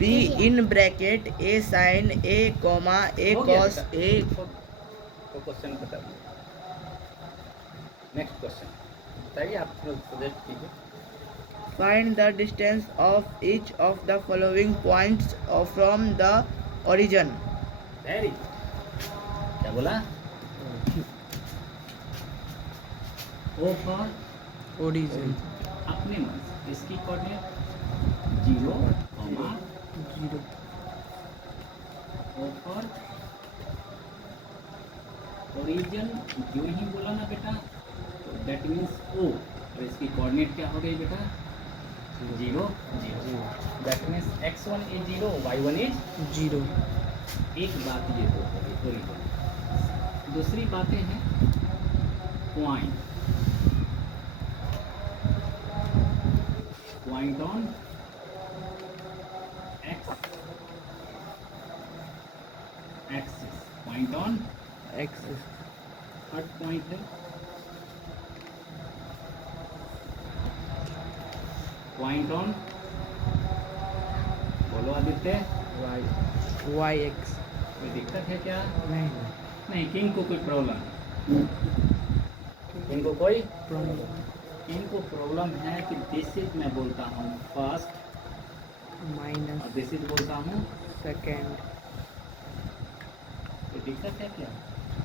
B in bracket A sin A comma A हो गया cos बेटा। A. तो क्वेश्चन बता दो। नेक्स्ट क्वेश्चन बताइए, आप सजेस्ट कीजिए। Find the distance of each of the following points from the origin. Very good. क्या बोला? O for Origin. अपने मन से इसकी कोऑर्डिनेट 0, 0. O for origin. जो ही बोला ना बेटा, तो दैट मीन्स ओ, और इसकी कोऑर्डिनेट क्या हो गई बेटा? 0, 0। That means x1 is 0, y1 is 0. एक बात ये तो हो गई ओरिजिन। दूसरी बातें हैं point, point on X axis, point on Axis. Third point है पॉइंट ऑन, बोलो आदित्य। Y. Y X. कोई दिक्कत है क्या? नहीं. नहीं, किंग को कोई प्रॉब्लम है? किंग को कोई Problem. किंग को प्रॉब्लम है कि दिस इज मैं बोलता हूँ फर्स्ट, Minus और दिस इज बोलता हूँ। second. कोई दिक्कत है क्या?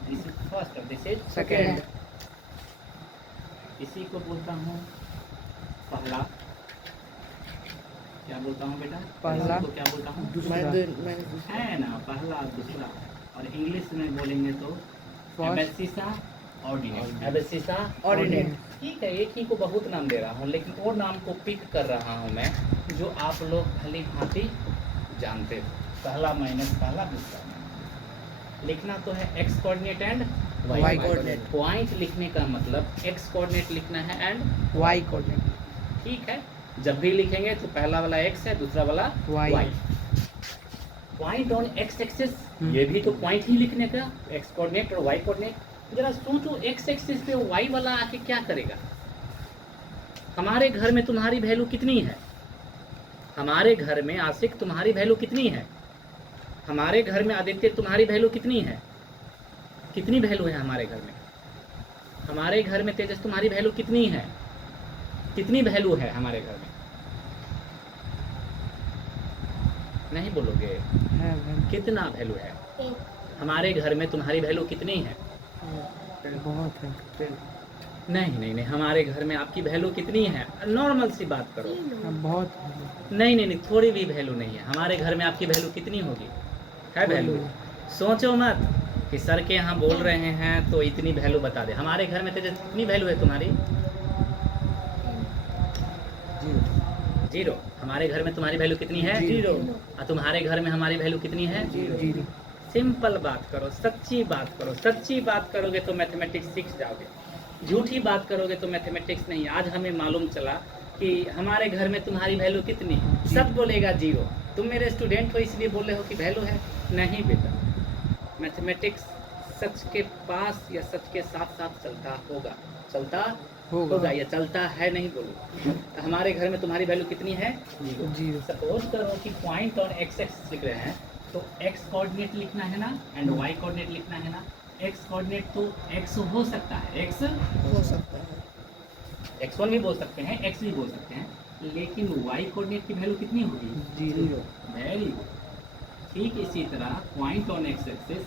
दिस इज फर्स्ट और दिस इज Second. इसी को बोलता हूँ पहला। क्या बोलता हूँ बेटा? पहला। तो क्या बोलता हूँ? दूसरा. है ना, पहला दूसरा। और इंग्लिश में बोलेंगे तो First. Abscissa ordinate, abscissa Ordinate. ठीक है, एक ही को बहुत नाम दे रहा हूँ, लेकिन वो नाम को पिक कर रहा हूँ मैं जो आप लोग भली भांति जानते हो। पहला माइनस पहला, दूसरा माइनस। लिखना तो है x coordinate and Y coordinate. Point लिखने का मतलब एक्स कोऑर्डिनेट लिखना है एंड Y coordinate. ठीक है। जब भी लिखेंगे तो पहला वाला एक्स है, दूसरा वाला Y. Y. Point on X axis, ये भी तो पॉइंट ही लिखने का, एक्स कोऑर्डिनेट और वाई कोऑर्डिनेट। जरा सोचो, एक्स एक्सिस पे वाई वाला आके क्या करेगा? हमारे घर में तुम्हारी वैल्यू कितनी है? हमारे घर में आशिक तुम्हारी वैल्यू कितनी है? हमारे घर में आदित्य तुम्हारी वैल्यू कितनी है? कितनी वैल्यू है हमारे घर में? हमारे घर में तेजस तुम्हारी वैल्यू कितनी है? कितनी वैल्यू है हमारे घर में? नहीं बोलोगे? है. कितना वैल्यू है? हमारे घर में तुम्हारी वैल्यू कितनी है? बहुत है. नहीं नहीं नहीं, हमारे घर में आपकी वैल्यू कितनी है? नॉर्मल सी बात करो। बहुत. नहीं नहीं नहीं, थोड़ी भी वैल्यू नहीं है। हमारे घर में आपकी वैल्यू कितनी होगी? है वैल्यू? सोचो मत कि सर के यहाँ बोल रहे हैं तो इतनी वैल्यू बता दे। हमारे घर में तो कितनी वैल्यू है तुम्हारी? 0। हमारे घर में तुम्हारी वैल्यू कितनी है? 0. और तुम्हारे घर में हमारी वैल्यू कितनी है? 0. सिंपल बात करो, सच्ची बात करो। सच्ची बात करोगे तो मैथमेटिक्स सीख जाओगे, झूठी बात करोगे तो मैथमेटिक्स नहीं। आज हमें मालूम चला कि हमारे घर में तुम्हारी वैल्यू कितनी? सब बोलेगा 0। तुम मेरे स्टूडेंट हो इसलिए बोल रहे हो कि वैल्यू है। नहीं बेटा, मैथमेटिक्स सच के पास या सच के साथ साथ चलता होगा, चलता होगा या चलता है, नहीं बोलो। तो हमारे घर में तुम्हारी वैल्यू कितनी है? 0. सपोज करो कि पॉइंट और एक्स एक्सिस लिख रहे हैं, तो एक्स कोऑर्डिनेट लिखना है ना एंड वाई कोऑर्डिनेट लिखना है ना। एक्स कोऑर्डिनेट तो एक्स हो सकता है, एक्स हो सकता है. x1 भी बोल सकते हैं, x भी बोल सकते हैं, लेकिन y कोऑर्डिनेट की वैल्यू कितनी होगी? 0. Very good. ठीक इसी तरह point on X axis,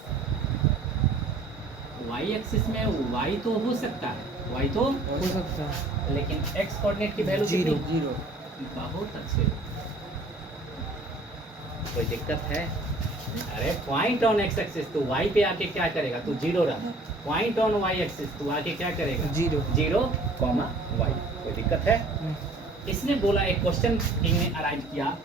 y axis में y तो हो सकता है, y तो हो सकता है. लेकिन x कोऑर्डिनेट की वैल्यू 0. कितनी? 0. बहुत अच्छे। कोई दिक्कत है? अरे पॉइंट ऑन एक्स एक्सिस तो y पे आके क्या करेगा? तो 0 रहा। पॉइंट ऑन y एक्सिस तो आके क्या करेगा? 0. 0, y। कोई दिक्कत है? इसने बोला, एक क्वेश्चन इनने अराइज किया,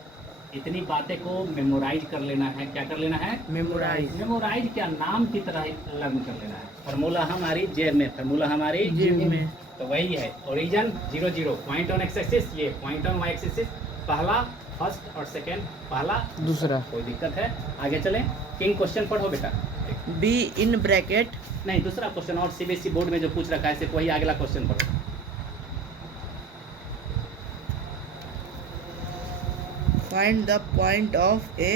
इतनी बातें को मेमोराइज कर लेना है। क्या कर लेना है? मेमोराइज. मेमोराइज क्या, नाम की तरह लर्न कर लेना है। फार्मूला हमारी जेब में, फार्मूला हमारी जेब में. तो वही है origin 0, 0। Point on X axis, ये पॉइंट ऑन वाई एक्सिस, पहला फर्स्ट और सेकंड, पहला दूसरा. कोई दिक्कत है? आगे चलें। किंग क्वेश्चन पढ़ो बेटा। B in bracket. नहीं, दूसरा क्वेश्चन और सीबीएसई बोर्ड में जो पूछ रखा है सिर्फ वही अगला क्वेश्चन पढ़ो। Find the point of A.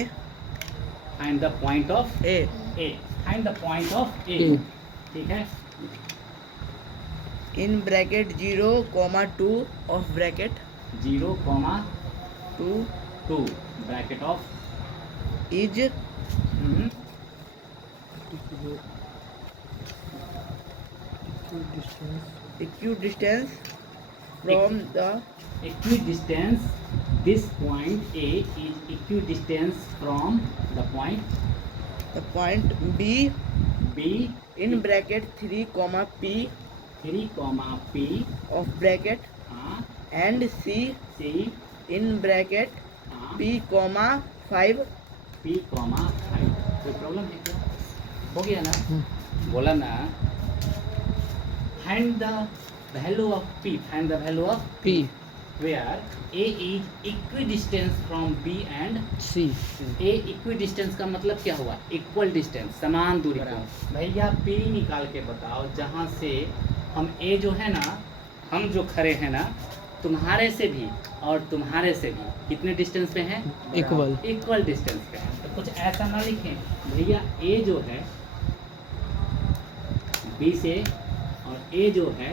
Find the point of A. A, find the point of A, A. ठीक है। In bracket 0, 2 of bracket 0, 2 2 bracket of is equidistant from the equidistance. This point A is equidistance from the point point B B in bracket 3, P 3, P of bracket हाँ, and C C in bracket हाँ, P, 5 P, 5। कोई problem है क्या? हो गया ना? बोला ना, find the value of P, find the value of P. where A is equidistant from B and C. A equidistance का मतलब क्या हुआ? इक्वल डिस्टेंस, समान दूरी पर। भैया P निकाल के बताओ, जहाँ से हम A जो है ना, हम जो खड़े हैं ना, तुम्हारे से भी और तुम्हारे से भी कितने डिस्टेंस पे हैं? Equal. इक्वल डिस्टेंस पे हैं। तो कुछ ऐसा ना लिखें भैया A जो है B से और A जो है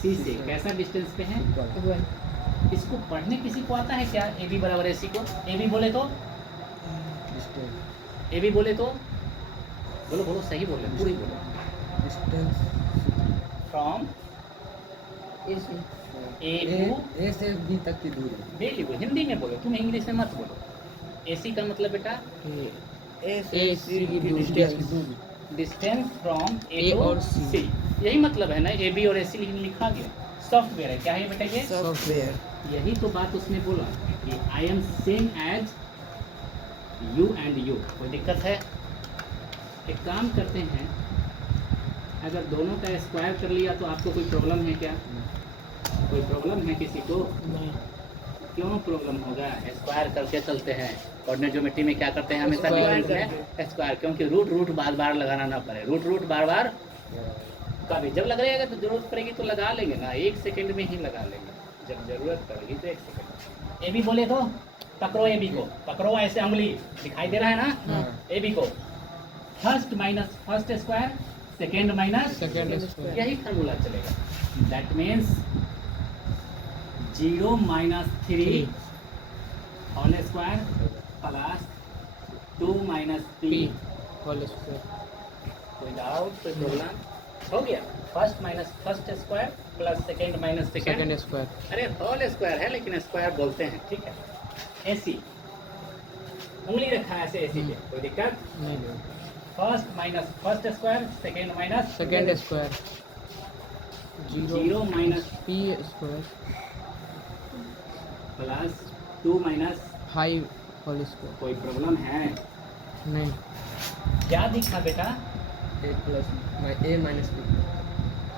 C से कैसा डिस्टेंस पे है? इसको पढ़ने किसी को आता है क्या? ए बी बराबर ए सी को ए बी बोले तो ए बी बोले तो बोलो बोलो, सही बोले, पूरी बोलो। फ्रॉम ए टू A से B तक की दूरी. वेरी गुड, हिंदी में बोलो, तुम इंग्लिश में मत बोलो। ए सी का मतलब बेटा A A से C की दूरी. Distance from A A to और C. सी, यही मतलब है ना। ए बी और ए सी लिखा गया, सॉफ्टवेयर है। क्या है बेटा ये? सॉफ्टवेयर। यही तो बात उसने बोला कि I am same age you and you. कोई दिक्कत है? एक काम करते हैं, अगर दोनों का स्क्वायर कर लिया तो आपको कोई प्रॉब्लम है क्या? कोई प्रॉब्लम है किसी को? नहीं. क्यों प्रॉब्लम होगा? स्क्वायर करके चलते हैं। कोऑर्डिनेट ज्योमेट्री में क्या करते हैं हमेशा? स्क्वायर, क्योंकि रूट बार बार लगाना ना पड़े। रूट बार बार कभी जब लग रहेगा तो जरूरत पड़ेगी तो लगा लेंगे ना, 1 सेकंड में ही लगा लेंगे। जब जरूरत पड़ेगी तो 1 सेकंड। ए बी बोले तो पकड़ो, ए बी को पकड़ो, ऐसे उंगली दिखाई दे रहा है ना? ए बी को first minus first square, second minus Second square. यही फार्मूला चलेगा। That means 0 - 3 whole square plus 2 - P P। whole square. कोई डाउट, कोई प्रॉब्लम? हो गया। First minus first square plus second minus Second second. square. अरे whole square है लेकिन square बोलते हैं, ठीक है। एसी उंगली रखा है ऐसे एसी पे, कोई दिक्कत? नहीं. First minus first square, second minus Second square. 0 - P square. Plus 2 - 5 whole square. कोई प्रॉब्लम है? नहीं. क्या दिखा बेटा? A plus A minus B.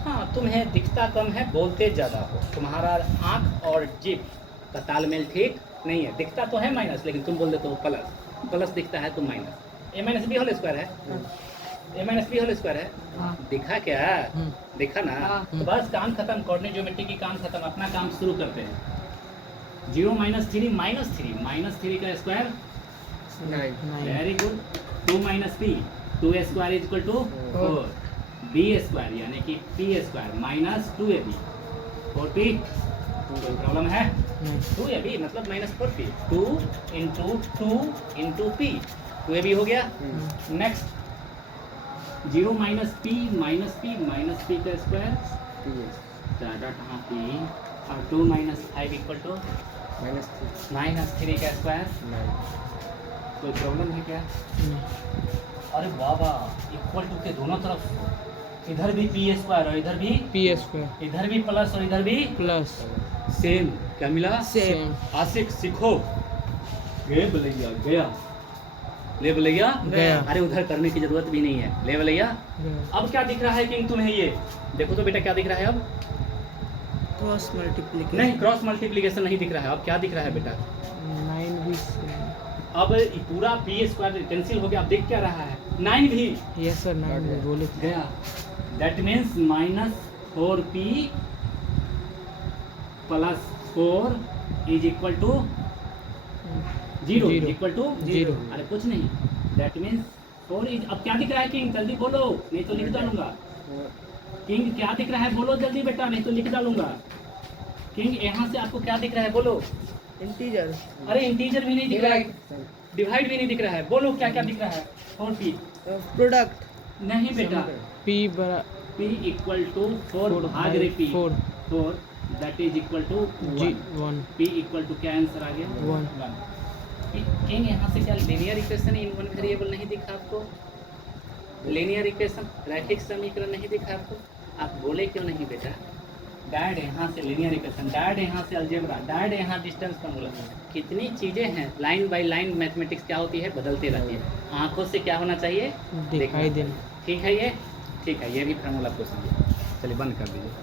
हाँ, तुम्हें दिखता कम है, बोलते ज़्यादा हो। तुम्हारा आँख और जीभ का तालमेल ठीक नहीं है। दिखता तो है माइनस, लेकिन तुम बोल देते हो प्लस। प्लस दिखता है तो माइनस। ए माइनस बी होल स्क्वायर है, ए माइनस बी होल स्क्वायर है। हाँ. दिखा क्या? दिखा ना? हाँ. तो बस काम खत्म, कोऑर्डिनेट ज्योमेट्री की काम खत्म। अपना काम शुरू करते हैं। 0 - 3 -3 का square 9. Very good. 2 - P 2 square is equal to 4 B square, यानी कि P square minus 2ab 4p। कोई प्रॉब्लम है? नहीं. 2ab मतलब माइनस 4p। 2 × 2 p 2ab हो गया। नेक्स्ट 0 - p का स्क्वायर डाटा कहाँ p और 2 - 5 इक्वल टू -3 का स्क्वायर। कोई प्रॉब्लम है क्या? अरे बाबा, इक्वल टू के दोनों तरफ, इधर भी पी स्क्वायर और इधर भी P square. इधर भी प्लस और इधर भी Plus. सेम। क्या मिला? Same. आशिक सीखो। ले भैया गया, ले भैया गया. अरे उधर करने की जरूरत भी नहीं है, ले भैया। Yeah. अब क्या दिख रहा है कि तुम्हें? ये देखो तो बेटा, क्या दिख रहा है अब? Cross multiplication. नहीं, क्रॉस मल्टीप्लिकेशन नहीं दिख रहा है। अब क्या दिख रहा है बेटा? 9 भी same. अब पूरा पी स्क्वायर कैंसिल हो गया। अब देख क्या रहा है? 9 भी Yes sir, 9 भी बोले थे. गया। That means -4p + 4 is equal to zero Zero. Equal to Zero. अरे कुछ नहीं, दैट मीन्स 4 इज, अब क्या दिख रहा है किंग, जल्दी बोलो नहीं तो लिख डालूंगा। किंग क्या दिख रहा है, बोलो जल्दी बेटा नहीं तो लिख डालूंगा। किंग यहाँ से आपको क्या दिख रहा है, बोलो। इंटीजर, अरे इंटीजर भी नहीं दिख रहा है, डिवाइड भी नहीं दिख रहा है, बोलो क्या क्या दिख रहा है। 4p प्रोडक्ट, नहीं बेटा, P बरा p इक्वल टू 4 भाग रे p 4 4 that is equal to G 1। 1 p equal to क्या आंसर आ गया, 1। किंग यहाँ से क्या linear equation in one variable नहीं दिखा आपको, लीनियर इक्वेशन रैखिक समीकरण नहीं दिखा आपको, आप बोले क्यों नहीं बेटा। डैड यहाँ से लीनियर इक्वेशन, डैड यहाँ से अलजेब्रा, डैड यहाँ डिस्टेंस फार्मूला, कितनी चीज़ें हैं, लाइन बाय लाइन मैथमेटिक्स क्या होती है, बदलती रहती है। आंखों से क्या होना चाहिए, दिखाई देना। ठीक है ये, ठीक है ये भी फार्मूला आपको समझिए। चलिए बंद कर दीजिए।